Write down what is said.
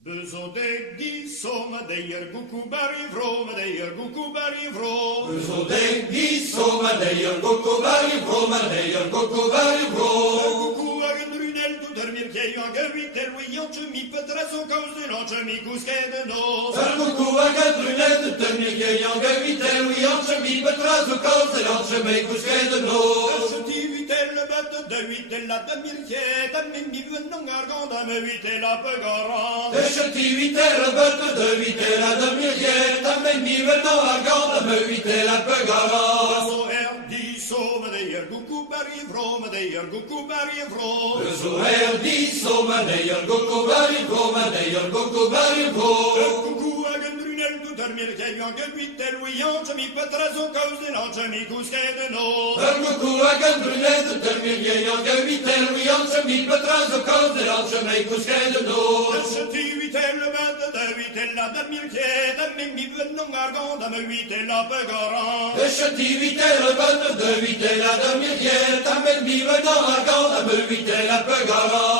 Bezodegi somadeyer gukubari vro, madeyer gukubari vro. Bezodegi somadeyer gukubari vro, madeyer gukubari vro. Guku agen brunel du dermir keyan gevitel wiyan mi petra son cause de mi kuskede no. Guku agen brunel du dermir keyan gevitel wiyan mi petra son cause de mi kuskede no. Le bête de 8 et la demi-riette, mi venons arganda, me 8 et la pegara. De cheti 8 et le bête de 8 et la demi-riette, mi venons arganda, me 8 et la pegara. So erdi so, madeyer guku bari vro, madeyer guku bari vro. So erdi so, madeyer guku bari vro, madeyer guku bari vro. Guku agen brunel du dormir keyan gevitel wiyan, mi petra son cause de mi kuskede no. Guku agen brunel du dormir keyan gevitel wiyan, mi petra son cause de mi kuskede no. Cheti 8 et le bête de 8 et la demi-riette, mi venons arganda, me 8 et la pegara. De cheti 8 et le bête de 8 et la demi-riette, mi venons arganda, me 8 et la pegara.